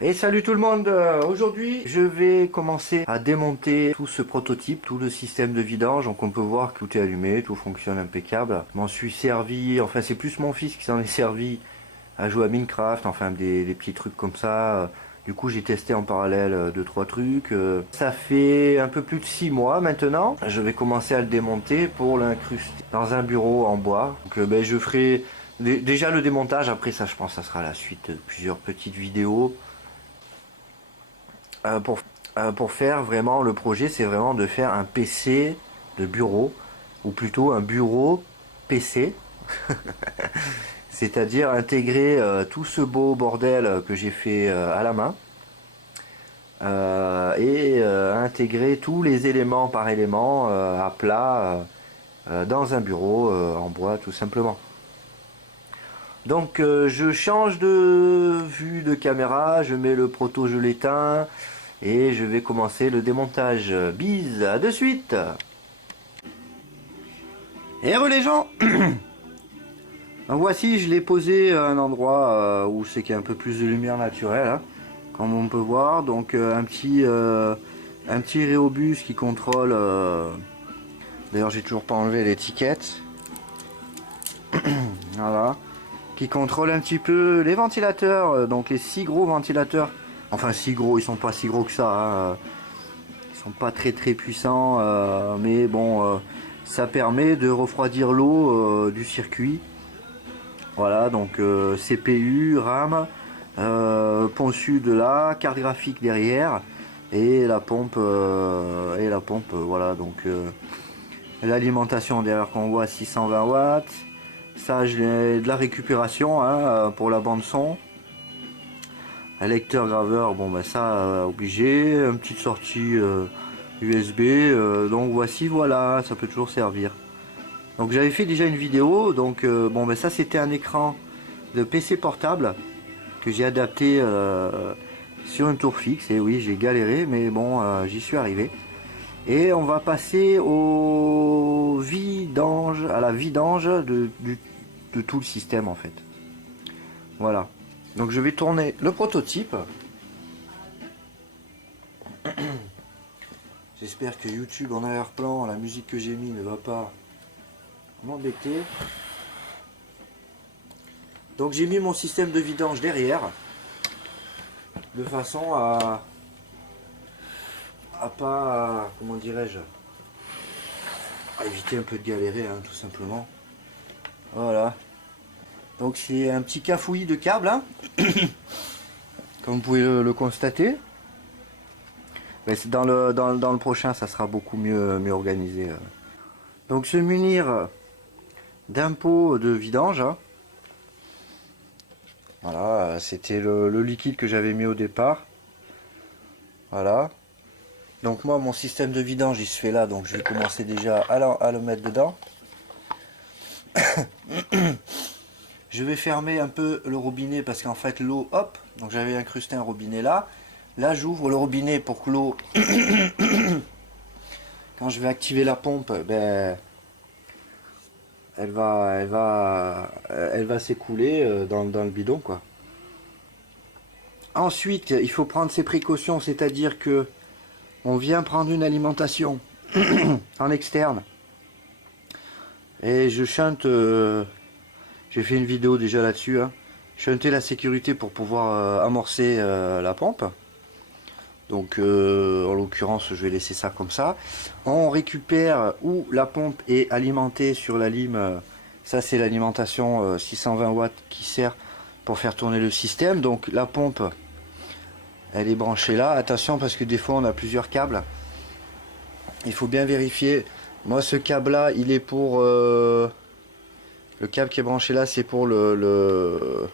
Et salut tout le monde. Aujourd'hui je vais commencer à démonter tout ce prototype, tout le système de vidange. Donc on peut voir que tout est allumé, tout fonctionne impeccable. Je m'en suis servi, enfin c'est plus mon fils qui s'en est servi à jouer à Minecraft, enfin des petits trucs comme ça. Du coup j'ai testé en parallèle deux trois trucs. Ça fait un peu plus de 6 mois maintenant. Je vais commencer à le démonter pour l'incruster dans un bureau en bois. Donc je ferai déjà le démontage. Après ça je pense que ça sera la suite de plusieurs petites vidéos. Euh, pour, pour faire vraiment le projet, c'est vraiment de faire un PC de bureau, ou plutôt un bureau PC, c'est-à-dire intégrer tout ce beau bordel que j'ai fait à la main, et intégrer tous les éléments par élément à plat dans un bureau en bois tout simplement. Donc je change de vue de caméra, je mets le proto, je l'éteins, et je vais commencer le démontage. Bise, à de suite. Et re les gens. Donc voici, je l'ai posé à un endroit où c'est qu'il y a un peu plus de lumière naturelle, hein, comme on peut voir. Donc un petit rhéobus qui contrôle. D'ailleurs, j'ai toujours pas enlevé l'étiquette. Voilà. Qui contrôle un petit peu les ventilateurs. Donc les 6 gros ventilateurs. Enfin, si gros, ils sont pas si gros que ça, hein. Ils sont pas très très puissants, mais bon, ça permet de refroidir l'eau du circuit. Voilà, donc CPU, RAM, pont sud là, carte graphique derrière, et la pompe, voilà, donc l'alimentation derrière qu'on voit 620 watts. Ça, j'ai de la récupération, hein, pour la bande son. Un lecteur graveur, bon ben ça obligé, une petite sortie USB, donc voici, voilà, ça peut toujours servir. Donc j'avais fait déjà une vidéo, donc bon ben ça c'était un écran de PC portable que j'ai adapté sur une tour fixe, et oui j'ai galéré mais bon j'y suis arrivé. Et on va passer au vidange, à la vidange de tout le système en fait. Voilà. Donc je vais tourner le prototype. J'espère que YouTube en arrière-plan, la musique que j'ai mis ne va pas m'embêter. Donc j'ai mis mon système de vidange derrière, de façon à pas, comment dirais-je, à éviter un peu de galérer, hein, tout simplement. Voilà. Donc c'est un petit cafouillis de câbles, hein, comme vous pouvez le constater. Mais dans le prochain, ça sera beaucoup mieux organisé. Donc se munir d'un pot de vidange, hein. Voilà, c'était le liquide que j'avais mis au départ. Voilà. Donc moi, mon système de vidange, il se fait là, donc je vais commencer déjà à le mettre dedans. Je vais fermer un peu le robinet parce qu'en fait l'eau, hop, donc j'avais incrusté un robinet là. Là, j'ouvre le robinet pour que l'eau, quand je vais activer la pompe, ben, elle va s'écouler dans le bidon, quoi. Ensuite, il faut prendre ses précautions, c'est-à-dire que on vient prendre une alimentation en externe et je chante. J'ai fait une vidéo déjà là-dessus, hein. Chanter la sécurité pour pouvoir amorcer la pompe. Donc en l'occurrence je vais laisser ça comme ça. On récupère où la pompe est alimentée sur la lime. Ça c'est l'alimentation 620 watts qui sert pour faire tourner le système. Donc la pompe elle est branchée là. Attention parce que des fois on a plusieurs câbles. Il faut bien vérifier. Moi ce câble là il est pour... le câble qui est branché là c'est pour le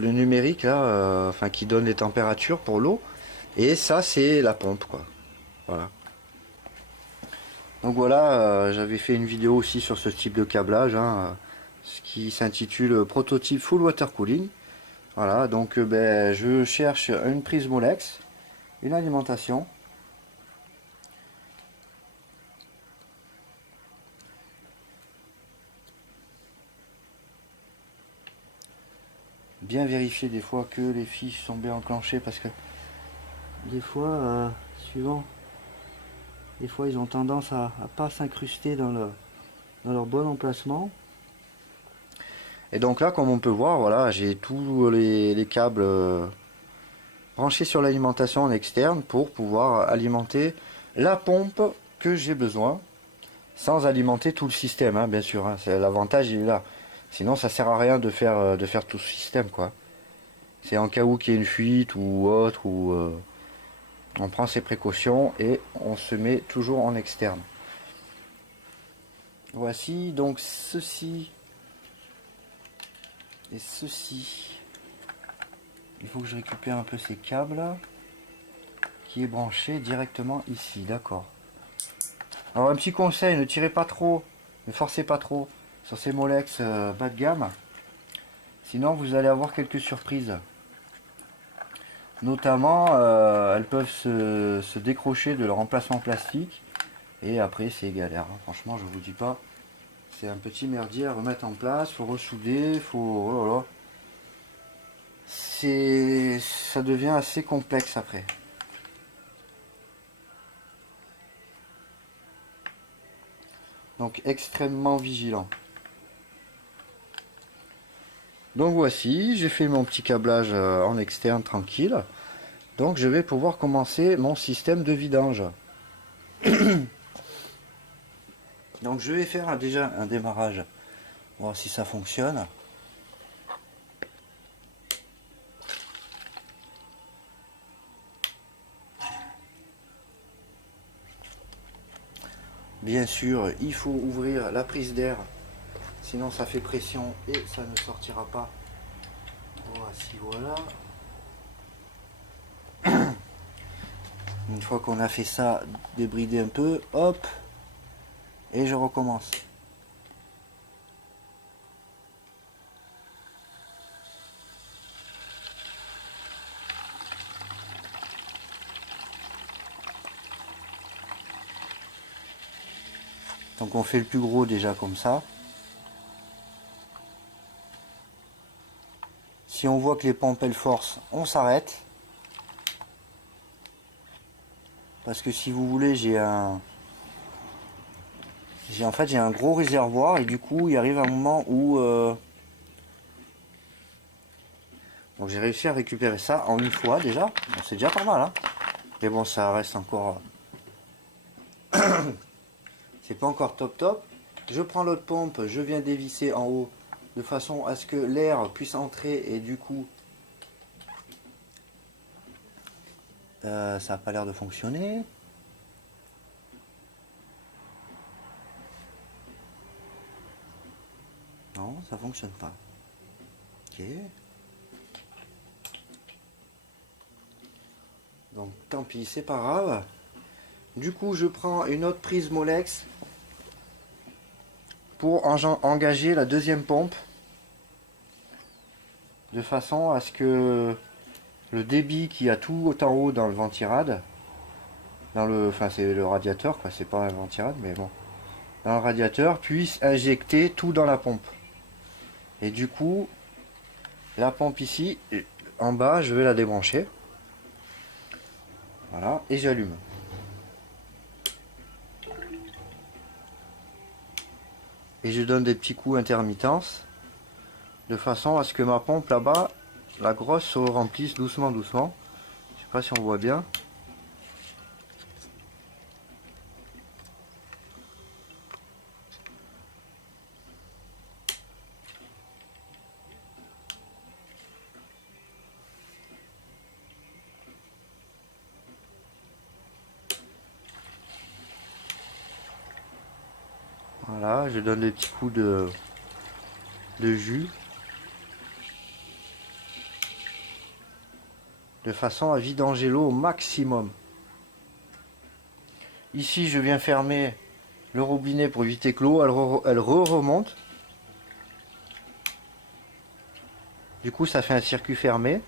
numérique là, enfin qui donne les températures pour l'eau, et ça c'est la pompe, quoi. Voilà. Donc voilà, j'avais fait une vidéo aussi sur ce type de câblage, hein, ce qui s'intitule prototype full water cooling. Voilà, donc ben, je cherche une prise Molex, une alimentation. bien vérifier des fois que les fiches sont bien enclenchées, parce que des fois, suivant, des fois ils ont tendance à pas s'incruster dans leur bon emplacement. Et donc là, comme on peut voir, voilà, j'ai tous les câbles branchés sur l'alimentation en externe pour pouvoir alimenter la pompe que j'ai besoin, sans alimenter tout le système, hein, bien sûr. Hein, l'avantage, il est là. Sinon, ça sert à rien de faire tout ce système, quoi. C'est en cas où qu'il y ait une fuite ou autre, ou on prend ses précautions et on se met toujours en externe. Voici donc ceci et ceci. Il faut que je récupère un peu ces câbles là, qui est branché directement ici, d'accord. Alors un petit conseil, ne tirez pas trop, ne forcez pas trop sur ces Molex bas de gamme, sinon vous allez avoir quelques surprises. Notamment, elles peuvent se décrocher de leur emplacement plastique et après c'est galère. Franchement, je vous dis pas, c'est un petit merdier à remettre en place, faut ressouder, faut, oh là là. Ça devient assez complexe après. Donc extrêmement vigilant. Donc voici, j'ai fait mon petit câblage en externe tranquille. Donc je vais pouvoir commencer mon système de vidange. Donc je vais faire déjà un démarrage, voir si ça fonctionne. Bien sûr, il faut ouvrir la prise d'air, sinon ça fait pression et ça ne sortira pas. Voici, voilà. Une fois qu'on a fait ça, débrider un peu, hop, et je recommence. Donc on fait le plus gros déjà comme ça. Si on voit que les pompes elles forcent, on s'arrête. Parce que si vous voulez, j'ai un gros réservoir et du coup il arrive un moment où donc j'ai réussi à récupérer ça en une fois déjà. Bon, c'est déjà pas mal, hein. Mais bon, ça reste encore c'est pas encore top top. Je prends l'autre pompe, je viens dévisser en haut de façon à ce que l'air puisse entrer et du coup ça n'a pas l'air de fonctionner. Non, ça fonctionne pas. Ok. Donc tant pis, c'est pas grave. Du coup, je prends une autre prise Molex pour engager la deuxième pompe de façon à ce que le débit qui a tout en haut dans le ventirad, enfin c'est le radiateur quoi, c'est pas un ventirad mais bon, dans le radiateur puisse injecter tout dans la pompe. Et du coup, la pompe ici, en bas, je vais la débrancher. Voilà, et j'allume. Et je donne des petits coups intermittence de façon à ce que ma pompe là-bas, la grosse, se remplisse doucement doucement. Je sais pas si on voit bien. Voilà, je donne des petits coups de jus de façon à vidanger l'eau au maximum. Ici, je viens fermer le robinet pour éviter que l'eau elle remonte. Du coup, ça fait un circuit fermé.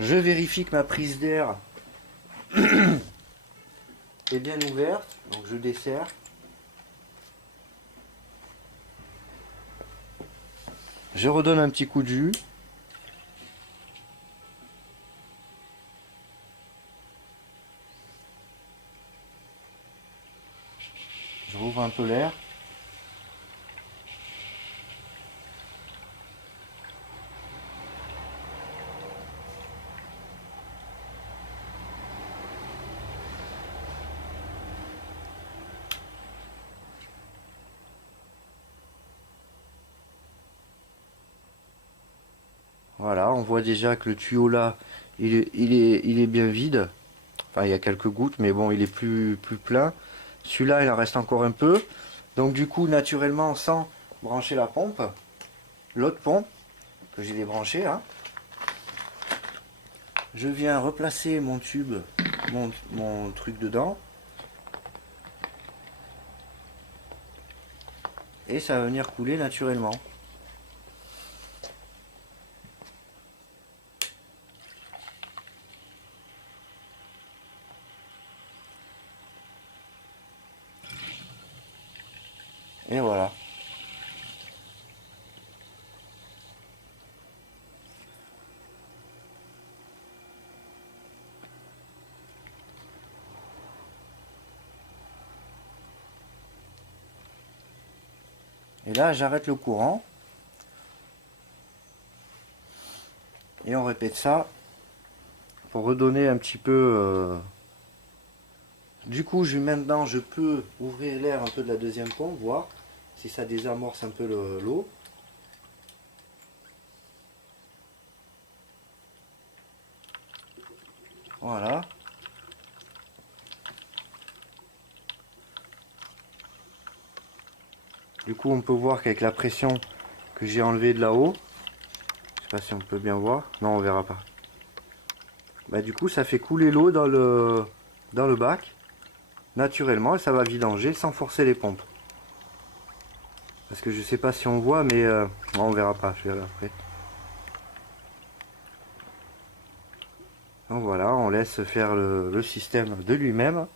Je vérifie que ma prise d'air est bien ouverte, donc je desserre. Je redonne un petit coup de jus. Je rouvre un peu l'air. Voilà, on voit déjà que le tuyau là, il est bien vide. Enfin, il y a quelques gouttes, mais bon, il est plus plein. Celui-là, il en reste encore un peu. Donc du coup, naturellement, sans brancher la pompe, l'autre pompe, que j'ai débranché, hein, je viens replacer mon tube, mon truc dedans. Et ça va venir couler naturellement. Et voilà. Et là, j'arrête le courant. Et on répète ça pour redonner un petit peu. Du coup, maintenant, je peux ouvrir l'air un peu de la deuxième pompe, voir si ça désamorce un peu l'eau. Voilà. Du coup, on peut voir qu'avec la pression que j'ai enlevée de là-haut, je sais pas si on peut bien voir. Non, on verra pas. Bah, du coup, ça fait couler l'eau dans le bac naturellement et ça va vidanger sans forcer les pompes. Parce que je sais pas si on voit, mais on verra pas. Je verrai après. Donc voilà, on laisse faire le système de lui-même.